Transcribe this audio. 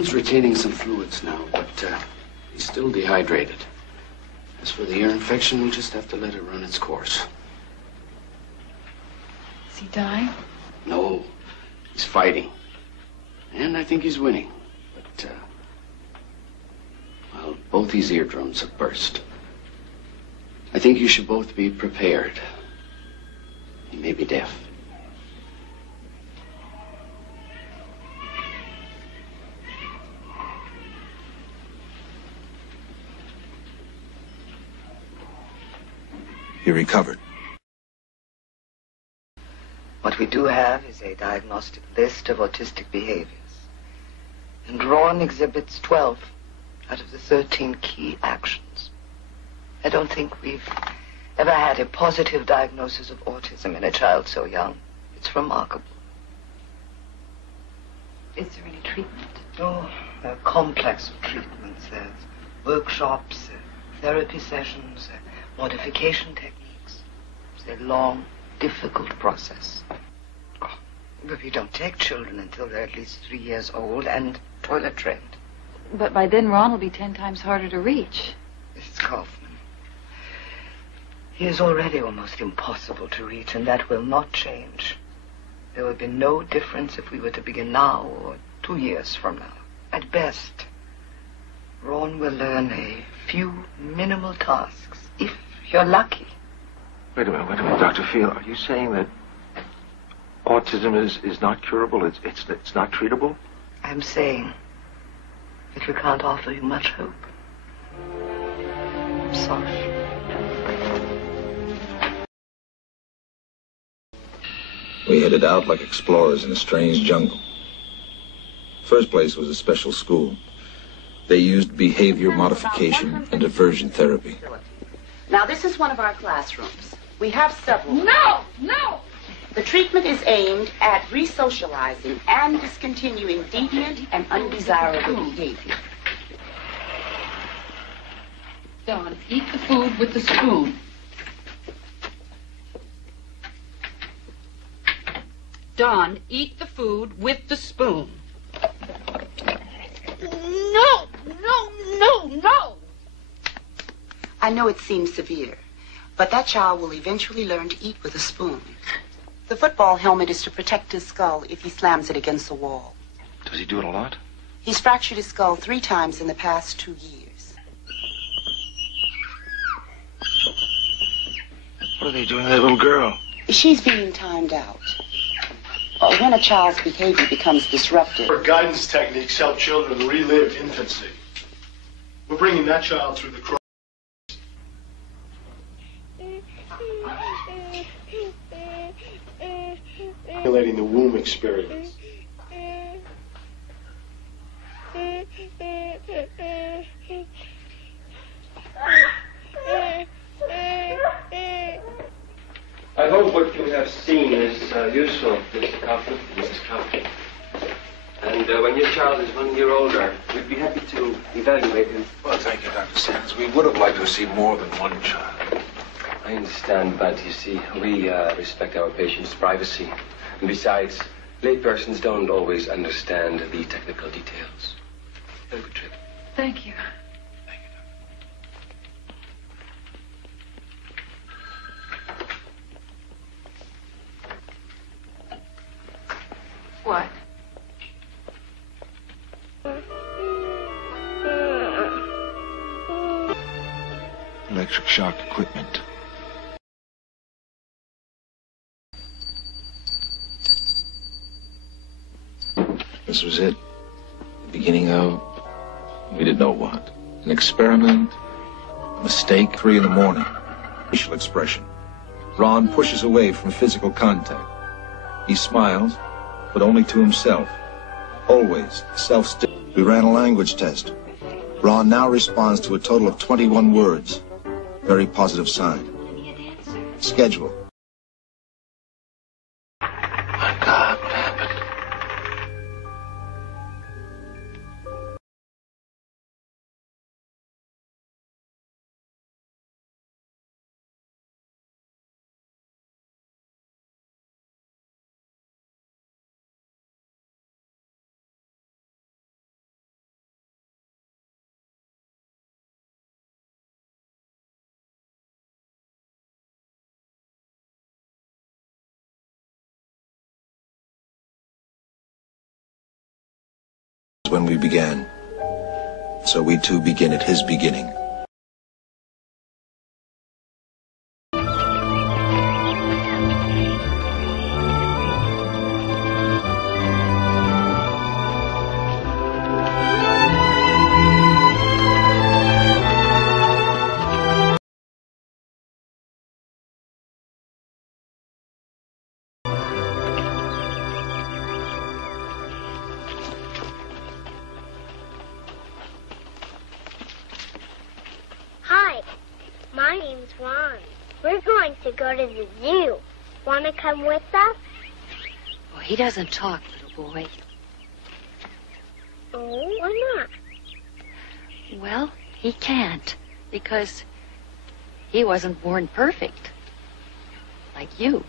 Ron's retaining some fluids now, but he's still dehydrated. As for the ear infection, we'll just have to let it run its course. Is he dying? No, he's fighting. And I think he's winning. But, well, both his eardrums have burst. I think you should both be prepared. He may be deaf. He recovered. What we do have is a diagnostic list of autistic behaviors. And Ron exhibits 12 out of the 13 key actions. I don't think we've ever had a positive diagnosis of autism in a child so young. It's remarkable. Is there any treatment? Oh, a complex of treatments. There's workshops, therapy sessions, modification techniques. It's a long, difficult process. Oh, but we don't take children until they're at least 3 years old and toilet trained. But by then, Ron will be 10 times harder to reach. Mrs. Kaufman. He is already almost impossible to reach, and that will not change. There will be no difference if we were to begin now or 2 years from now. At best, Ron will learn a few minimal tasks, if you're lucky. Wait a minute, Dr. Field. Are you saying that autism is not curable? It's not treatable? I'm saying that we can't offer you much hope. I'm sorry. We headed out like explorers in a strange jungle. First place was a special school. They used behavior modification and diversion therapy. Now, this is one of our classrooms. We have several. No! The treatment is aimed at resocializing and discontinuing deviant and undesirable behavior. Don, eat the food with the spoon. Don, eat the food with the spoon. No! I know it seems severe, but that child will eventually learn to eat with a spoon. The football helmet is to protect his skull if he slams it against the wall. Does he do it a lot? He's fractured his skull 3 times in the past 2 years. What are they doing to that little girl? She's being timed out. When a child's behavior becomes disrupted. Our guidance techniques help children relive infancy. We're bringing that child through the cross. Simulating the womb experience. I hope what you have seen is useful, Mr. Kaufman, Mrs. Kaufman. And when your child is 1 year older, we'd be happy to evaluate him. Well, thank you, Dr. Sands. We would have liked to see more than one child. I understand, but you see, we respect our patients' privacy. And besides, laypersons don't always understand the technical details. Have a good trip. Thank you. What? Electric shock equipment. This was it. The beginning of, we didn't know what. An experiment, a mistake, 3 in the morning. Facial expression. Ron pushes away from physical contact. He smiles, but only to himself. Always self-still. We ran a language test. Ron now responds to a total of 21 words. Very positive sign. Schedule. My God, what happened? when we began. So we too begin at his beginning. Hi, my name's Ron. We're going to go to the zoo. Want to come with us? Oh, he doesn't talk, little boy. Oh, why not? Well, he can't, because he wasn't born perfect. Like you.